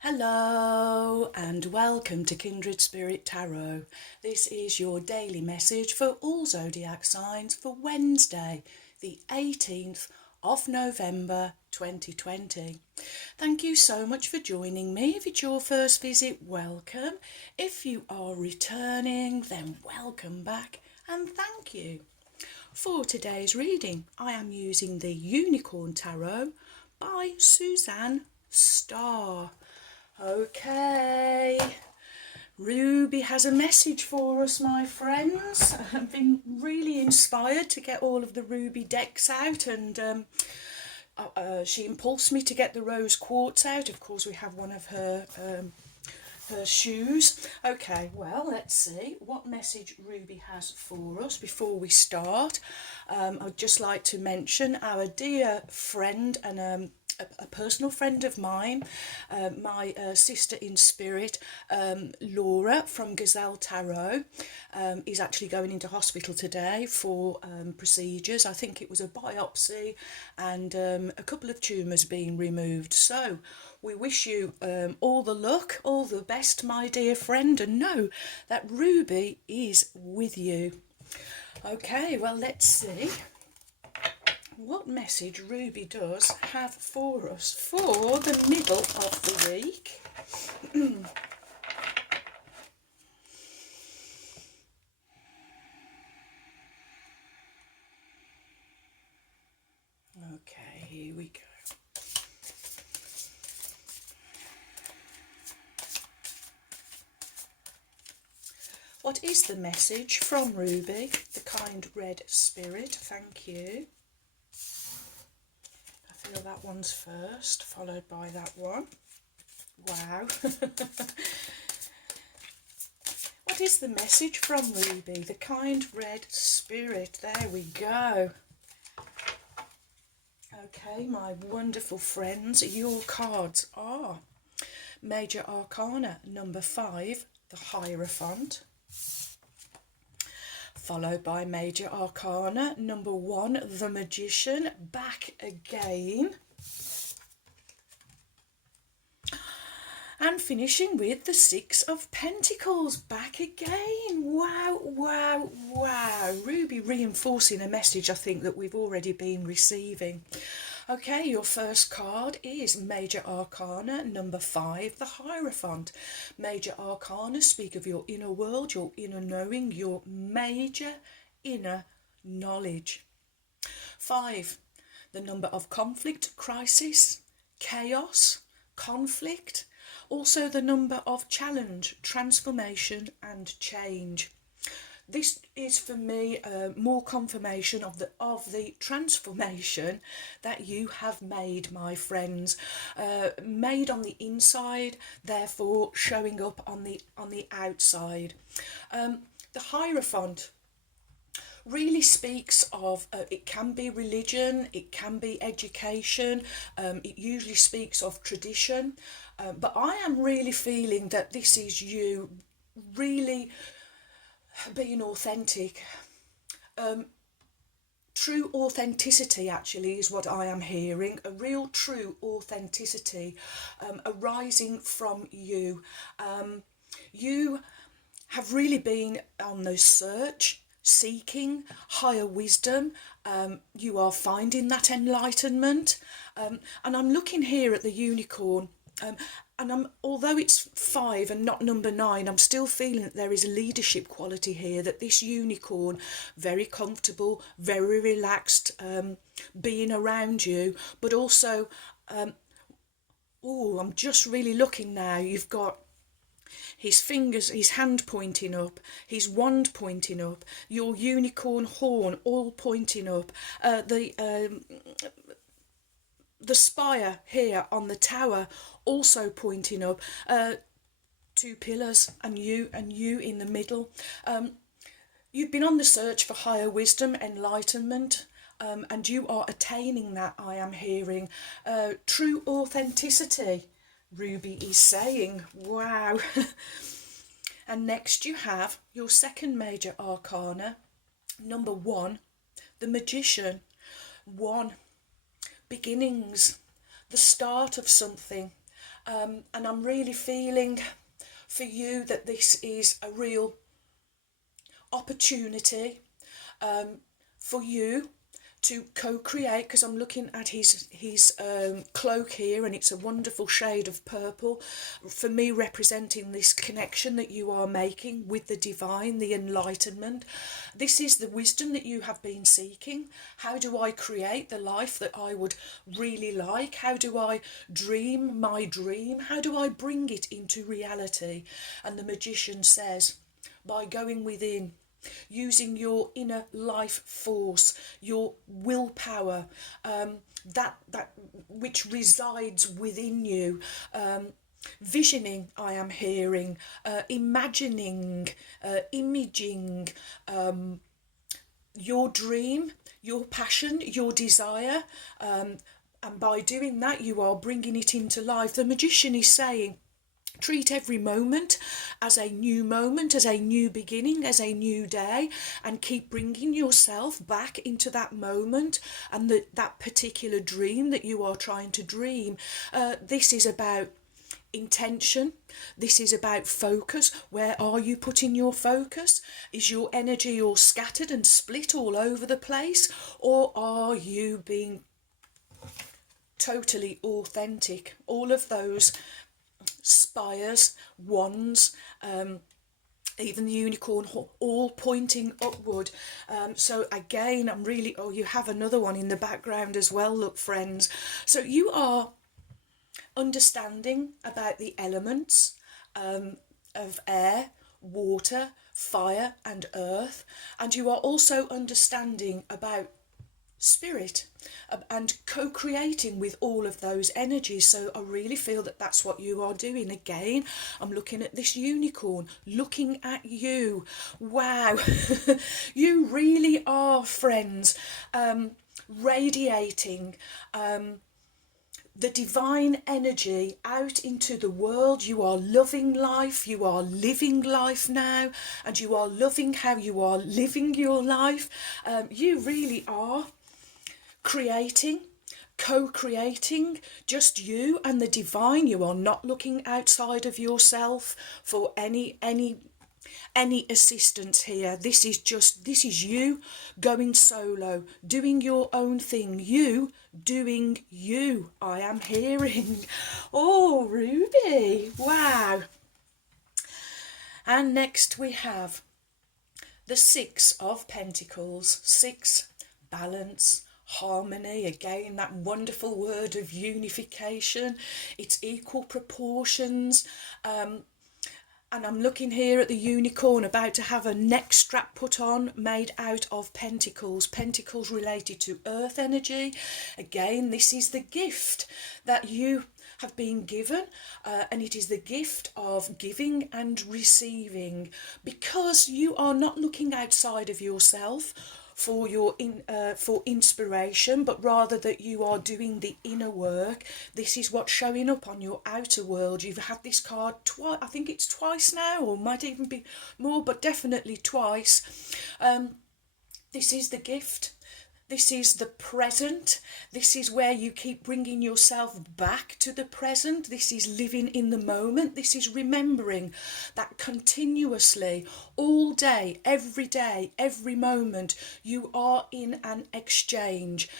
Hello and welcome to Kindred Spirit Tarot. This is your daily message for all zodiac signs for Wednesday, the 18th of November 2020. Thank you so much for joining me. If it's your first visit, welcome. If you are returning, then welcome back and thank you. For today's reading, I am using the Unicorn Tarot by Suzanne Starr. Okay, Ruby has a message for us, my friends. I've been really inspired to get all of the Ruby decks out, and she impulsed me to get the rose quartz out. Of course, we have one of her shoes. Okay, well, let's see what message Ruby has for us before we start. I'd just like to mention our dear friend and a personal friend of mine, my sister in spirit, Laura from Gazelle Tarot, is actually going into hospital today for procedures. I think it was a biopsy and a couple of tumours being removed. So we wish you all the luck, all the best, my dear friend, and know that Ruby is with you. Okay, well, let's see what message Ruby does have for us for the middle of the week. Okay, here we go. What is the message from Ruby, the kind red spirit? Thank you. I feel that one's first, followed by that one. Wow. What is the message from Ruby, the kind red spirit? There we go. Okay, my wonderful friends, your cards are Major Arcana number 5, the Hierophant, followed by Major Arcana number 1, the Magician, back again, and finishing with the 6 of Pentacles, back again. Wow, wow, wow. Ruby reinforcing a message I think that we've already been receiving. Okay, your first card is Major Arcana number 5, the Hierophant. Major Arcana speak of your inner world, your inner knowing, your major inner knowledge. 5, the number of conflict, crisis, chaos, conflict. Also the number of challenge, transformation and change. This is for me more confirmation of the transformation that you have made, my friends. Made on the inside, therefore showing up on the outside. The Hierophant really speaks of, it can be religion, it can be education, it usually speaks of tradition, but I am really feeling that this is you really being authentic. True authenticity actually is what I am hearing, a real true authenticity arising from you. You have really been on the search, seeking higher wisdom. You are finding that enlightenment, and I'm looking here at the unicorn, and although it's 5 and not number 9, I'm still feeling that there is a leadership quality here, that this unicorn, very comfortable, very relaxed, being around you, but also, I'm just really looking now, you've got his fingers, his hand pointing up, his wand pointing up, your unicorn horn all pointing up, the spire here on the tower also pointing up, 2 pillars and you in the middle. You've been on the search for higher wisdom, enlightenment, and you are attaining that, I am hearing. True authenticity, Ruby is saying. Wow. And next you have your second Major Arcana, number 1, the Magician. 1, beginnings, the start of something. And I'm really feeling for you that this is a real opportunity for you to co-create, because I'm looking at his cloak here, and it's a wonderful shade of purple, for me representing this connection that you are making with the divine, the enlightenment. This is the wisdom that you have been seeking. How do I create the life that I would really like? How do I dream my dream? How do I bring it into reality? And the magician says, by going within, using your inner life force, your willpower, that which resides within you, visioning, I am hearing, imagining, imaging your dream, your passion, your desire, and by doing that you are bringing it into life. The magician is saying, treat every moment as a new moment, as a new beginning, as a new day, and keep bringing yourself back into that moment and that particular dream that you are trying to dream. This is about intention. This is about focus. Where are you putting your focus? Is your energy all scattered and split all over the place, or are you being totally authentic? All of those spires, wands, even the unicorn, all pointing upward. So again, I'm really, oh, you have another one in the background as well, look friends. So you are understanding about the elements of air, water, fire and earth, and you are also understanding about spirit and co-creating with all of those energies. So I really feel that that's what you are doing. Again, I'm looking at this unicorn, looking at you. Wow. You really are, friends, radiating the divine energy out into the world. You are loving life, you are living life now, and you are loving how you are living your life. You really are creating, co-creating, just you and the divine. You are not looking outside of yourself for any assistance here. This is you going solo, doing your own thing, you doing you, I am hearing. Oh, Ruby, wow. And next we have the Six of Pentacles. Six, balance, harmony, again that wonderful word of unification. It's equal proportions, and I'm looking here at the unicorn about to have a neck strap put on made out of pentacles. Pentacles related to earth energy. Again, this is the gift that you have been given, and it is the gift of giving and receiving, because you are not looking outside of yourself for your for inspiration, but rather that you are doing the inner work. This is what's showing up on your outer world. You've had this card twice, I think it's twice now, or might even be more, but definitely twice. This is the gift. This is the present. This is where you keep bringing yourself back to the present. This is living in the moment. This is remembering that continuously, all day, every moment, you are in an exchange.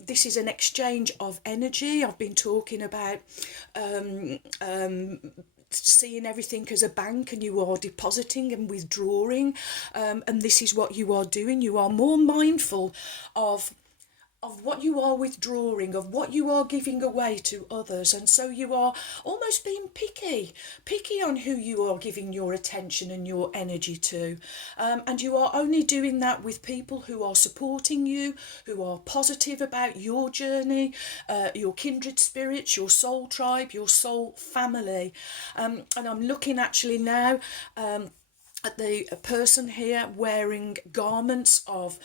This is an exchange of energy. I've been talking about seeing everything as a bank, and you are depositing and withdrawing, and this is what you are doing. You are more mindful of what you are withdrawing, of what you are giving away to others, and so you are almost being picky on who you are giving your attention and your energy to, and you are only doing that with people who are supporting you, who are positive about your journey, your kindred spirits, your soul tribe, your soul family. And I'm looking actually now at the person here wearing garments of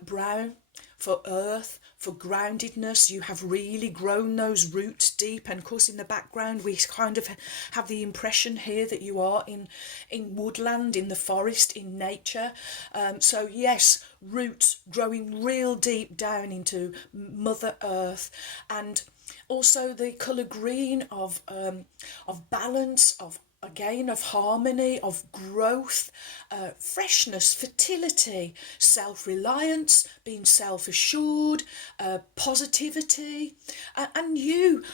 brown, for earth, for groundedness. You have really grown those roots deep, and of course in the background we kind of have the impression here that you are in woodland, in the forest, in nature. So yes, roots growing real deep down into Mother Earth, and Also the colour green of balance, of again of harmony, of growth, freshness, fertility, self-reliance, being self-assured, positivity, and you.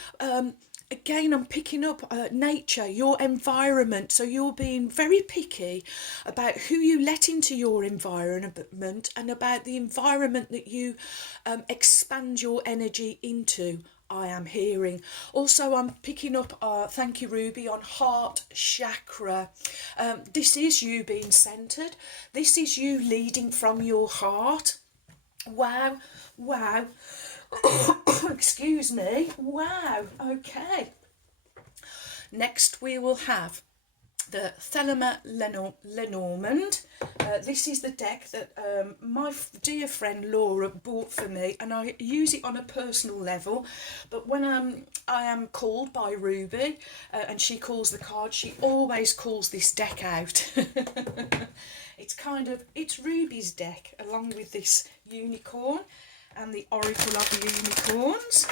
Again, I'm picking up nature, your environment. So you're being very picky about who you let into your environment and about the environment that you expand your energy into. I am hearing. Also, I'm picking up, thank you, Ruby, on heart chakra. This is you being centered. This is you leading from your heart. Wow, wow. Excuse me. Wow. Okay. Next, we will have the Thelema Lenormand. This is the deck that my dear friend Laura bought for me, and I use it on a personal level. But when I am called by Ruby and she calls the card, she always calls this deck out. It's Ruby's deck, along with this unicorn and the Oracle of the Unicorns.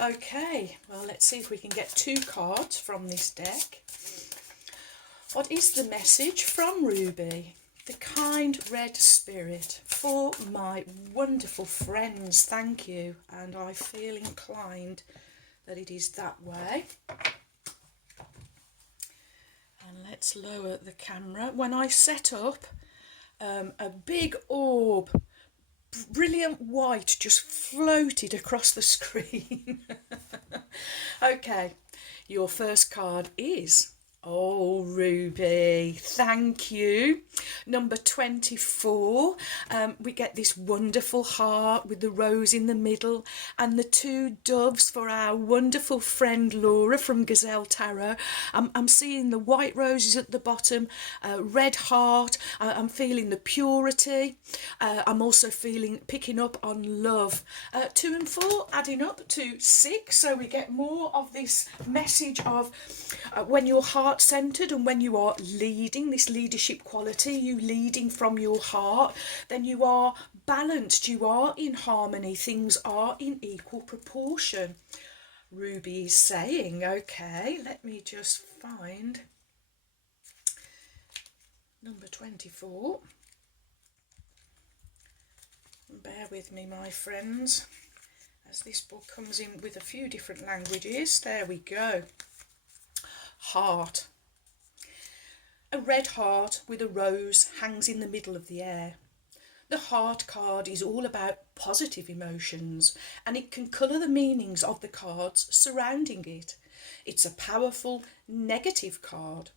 Okay, well, let's see if we can get 2 cards from this deck. What is the message from Ruby? The kind red spirit for my wonderful friends. Thank you. And I feel inclined that it is that way. And let's lower the camera. When I set up, a big orb, brilliant white, just floated across the screen. Okay, your first card is... Oh, Ruby, thank you. Number 24, we get this wonderful heart with the rose in the middle and the 2 doves for our wonderful friend Laura from Gazelle Tarot. I'm seeing the white roses at the bottom, red heart. I'm feeling the purity. I'm also picking up on love. 2 and 4 adding up to 6, so we get more of this message of when your heart centered and when you are leading, this leadership quality, you leading from your heart, then you are balanced, you are in harmony, things are in equal proportion. Ruby is saying, okay, let me just find number 24. Bear with me, my friends, as this book comes in with a few different languages. There we go. Heart. A red heart with a rose hangs in the middle of the air. The heart card is all about positive emotions, and it can colour the meanings of the cards surrounding it. It's a powerful negative card.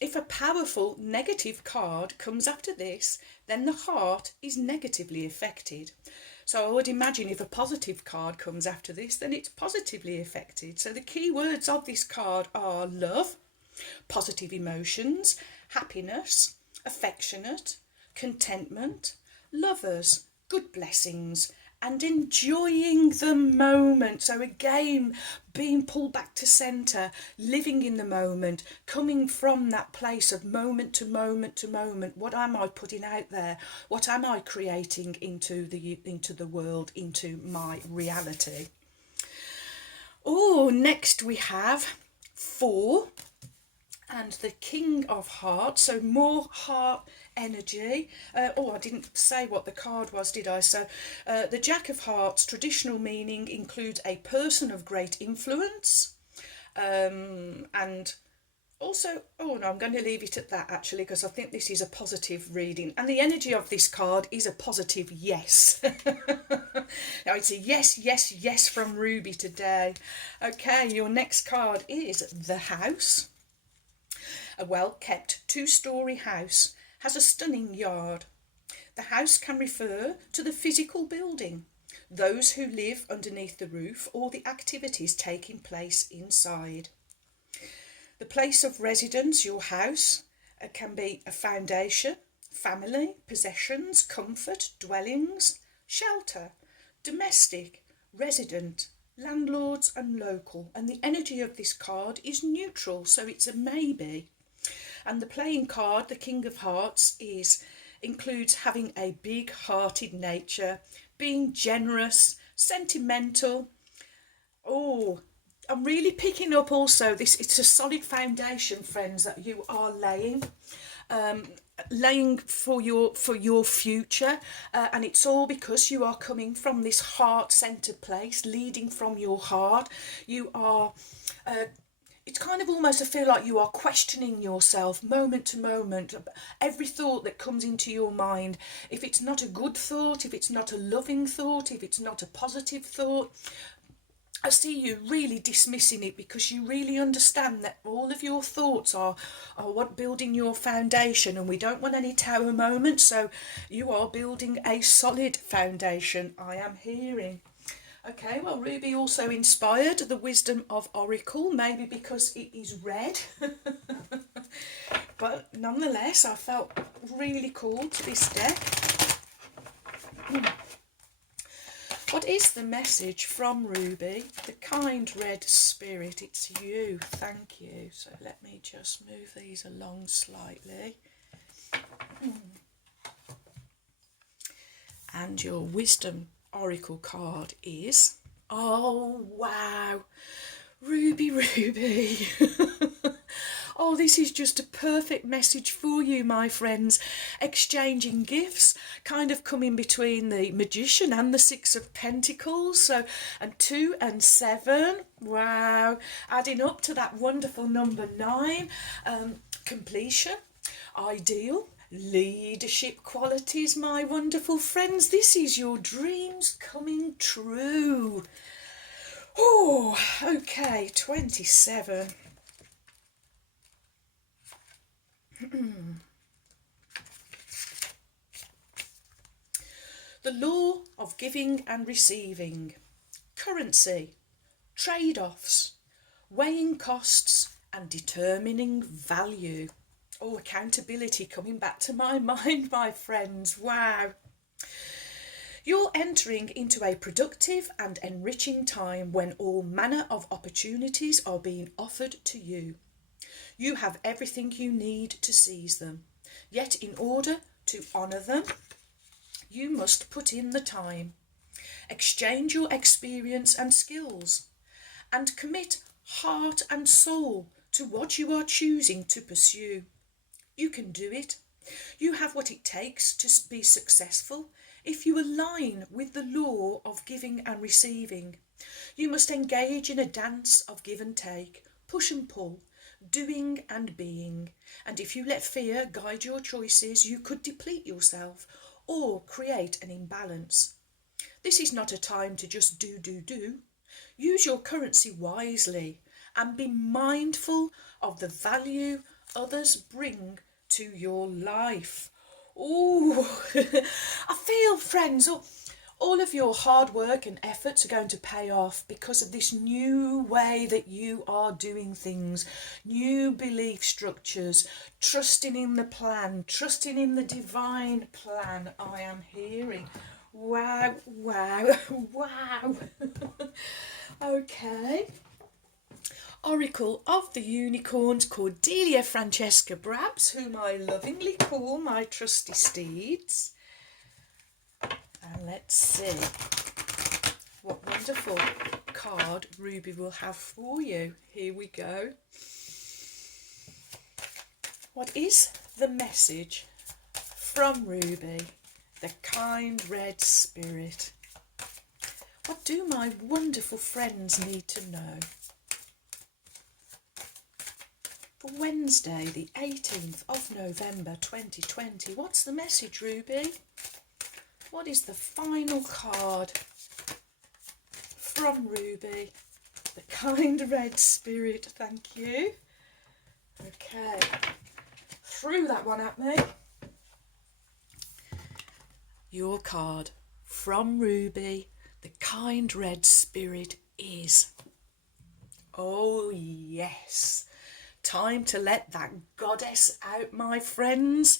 If a powerful negative card comes after this, then the heart is negatively affected. So I would imagine if a positive card comes after this, then it's positively affected. So the key words of this card are love, positive emotions, happiness, affectionate, contentment, lovers, good blessings, and enjoying the moment. So again, being pulled back to centre, living in the moment, coming from that place of moment to moment to moment. What am I putting out there? What am I creating into the world, into my reality? Oh, next we have 4 and the King of Hearts, so more heart energy. I didn't say what the card was, did I? So the Jack of Hearts traditional meaning includes a person of great influence, and also, I'm going to leave it at that actually, because I think this is a positive reading, and the energy of this card is a positive yes. Now it's a yes, yes, yes from Ruby today. Okay, your next card is the House. A well-kept 2-storey house has a stunning yard. The house can refer to the physical building, those who live underneath the roof, or the activities taking place inside. The place of residence, your house, can be a foundation, family, possessions, comfort, dwellings, shelter, domestic, resident, landlords and local. And the energy of this card is neutral, so it's a maybe. And the playing card, the King of Hearts, includes having a big-hearted nature, being generous, sentimental. Oh, I'm really picking up also this. It's a solid foundation, friends, that you are laying. Laying for your future, and it's all because you are coming from this heart-centered place, leading from your heart. You are it's kind of almost, I feel like you are questioning yourself moment to moment. Every thought that comes into your mind, if it's not a good thought, if it's not a loving thought, if it's not a positive thought, I see you really dismissing it, because you really understand that all of your thoughts are what building your foundation, and we don't want any tower moments, so you are building a solid foundation, I am hearing. Okay, well, Ruby also inspired the wisdom of Oracle, maybe because it is red. But nonetheless, I felt really called to this deck. What is the message from Ruby? The kind red spirit, it's you, thank you. So let me just move these along slightly. And your wisdom oracle card is, oh wow, Ruby. Oh, this is just a perfect message for you, my friends. Exchanging gifts, kind of coming between the Magician and the Six of Pentacles. So, and 2 and 7, wow. Adding up to that wonderful number 9, completion, ideal, leadership qualities, my wonderful friends. This is your dreams coming true. Oh, okay, 27. The law of giving and receiving, currency, trade-offs, weighing costs and determining value. Oh, accountability coming back to my mind, my friends. Wow. You're entering into a productive and enriching time when all manner of opportunities are being offered to you. You have everything you need to seize them. Yet in order to honour them, you must put in the time, exchange your experience and skills, and commit heart and soul to what you are choosing to pursue. You can do it. You have what it takes to be successful if you align with the law of giving and receiving. You must engage in a dance of give and take, push and pull, doing and being. And if you let fear guide your choices, you could deplete yourself or create an imbalance. This is not a time to just do. Use your currency wisely and be mindful of the value others bring to your life. Oh, I feel, friends, all of your hard work and efforts are going to pay off because of this new way that you are doing things, new belief structures, trusting in the plan, trusting in the divine plan. I am hearing. Wow. Okay. Oracle of the Unicorns, Cordelia Francesca Brabs, whom I lovingly call my trusty steeds. And let's see what wonderful card Ruby will have for you. Here we go. What is the message from Ruby, the kind red spirit? What do my wonderful friends need to know? For Wednesday, the 18th of November 2020. What's the message, Ruby? What is the final card from Ruby? The kind red spirit, thank you. Okay, threw that one at me. Your card from Ruby, the kind red spirit is, oh yes, time to let that goddess out, my friends.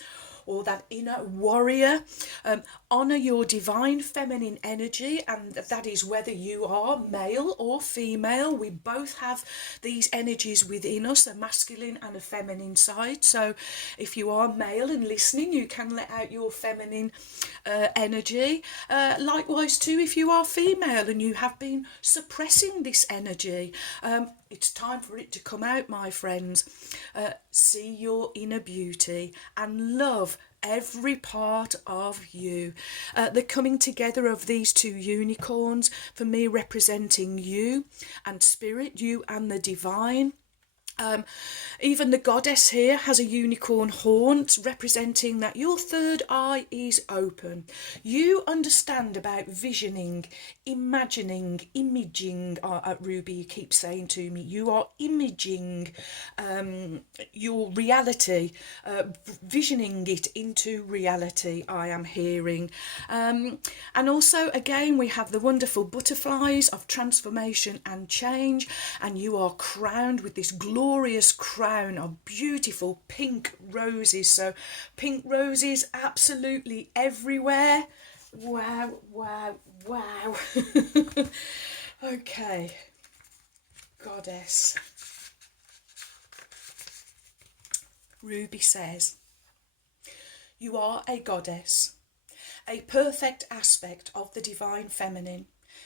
or that inner warrior. Honour your divine feminine energy, and that is whether you are male or female. We both have these energies within us, a masculine and a feminine side. So if you are male and listening, you can let out your feminine energy. Likewise too, if you are female and you have been suppressing this energy, it's time for it to come out, my friends. See your inner beauty and love every part of you. The coming together of these two unicorns, for me representing you and spirit, you and the divine. Even the goddess here has a unicorn horn, representing that your third eye is open. You understand about visioning, imagining, imaging. Ruby keeps saying to me, you are imaging your reality, visioning it into reality, I am hearing. And also, again, we have the wonderful butterflies of transformation and change, and you are crowned with this glorious crown of beautiful pink roses. So pink roses absolutely everywhere. Wow, wow, wow. Okay, goddess. Ruby says, you are a goddess, a perfect aspect of the divine feminine,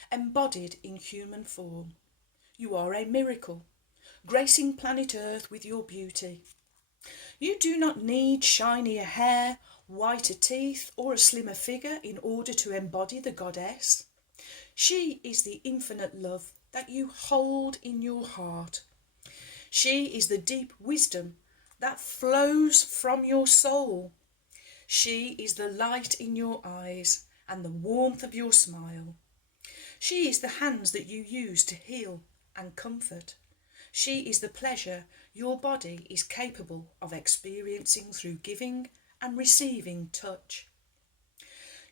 embodied in human form. You are a miracle, gracing planet Earth with your beauty. You do not need shinier hair, whiter teeth, or a slimmer figure in order to embody the goddess. She is the infinite love that you hold in your heart. She is the deep wisdom that flows from your soul. She is the light in your eyes and the warmth of your smile. She is the hands that you use to heal and comfort. She is the pleasure your body is capable of experiencing through giving and receiving touch.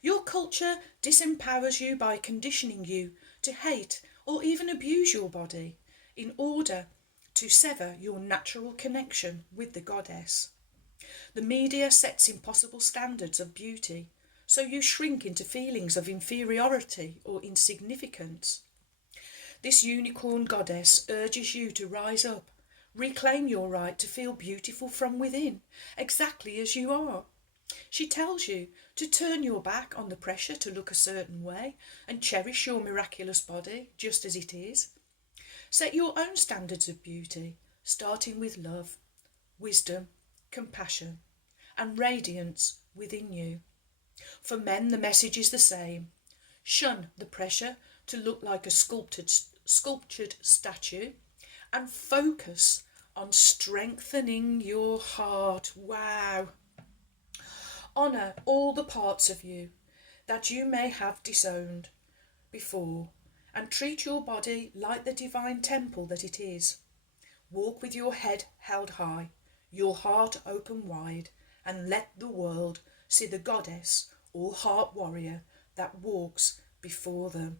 Your culture disempowers you by conditioning you to hate or even abuse your body in order to sever your natural connection with the goddess. The media sets impossible standards of beauty, so you shrink into feelings of inferiority or insignificance. This unicorn goddess urges you to rise up, reclaim your right to feel beautiful from within, exactly as you are. She tells you to turn your back on the pressure to look a certain way and cherish your miraculous body just as it is. Set your own standards of beauty, starting with love, wisdom, compassion, and radiance within you. For men, the message is the same. Shun the pressure to look like a sculptured statue and focus on strengthening your heart. Wow. Honour all the parts of you that you may have disowned before, and treat your body like the divine temple that it is. Walk with your head held high, your heart open wide, and let the world see the goddess or heart warrior that walks before them.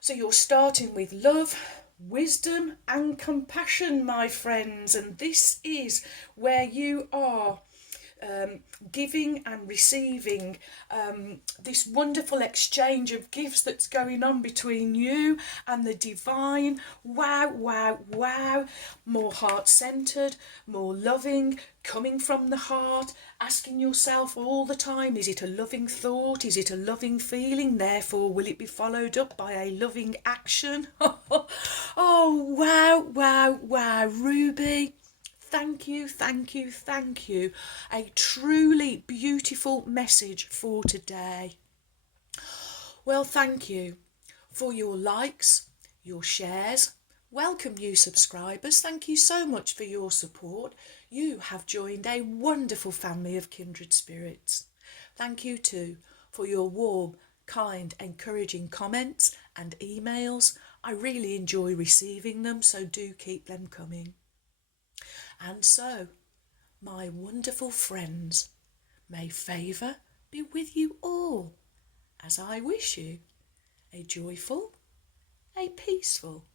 So you're starting with love, wisdom and compassion, my friends, and this is where you are giving and receiving this wonderful exchange of gifts that's going on between you and the divine. Wow, wow, wow. More heart-centered, more loving, coming from the heart, asking yourself all the time, is it a loving thought? Is it a loving feeling? Therefore, will it be followed up by a loving action? Oh, wow, wow, wow. Ruby, thank you, thank you, thank you. A truly beautiful message for today. Well, thank you for your likes, your shares. Welcome, new subscribers. Thank you so much for your support. You have joined a wonderful family of kindred spirits. Thank you too for your warm, kind, encouraging comments and emails. I really enjoy receiving them, so do keep them coming. And so, my wonderful friends, may favour be with you all, as I wish you a joyful, a peaceful,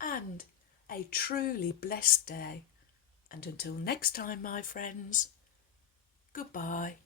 and a truly blessed day. And until next time, my friends, Goodbye.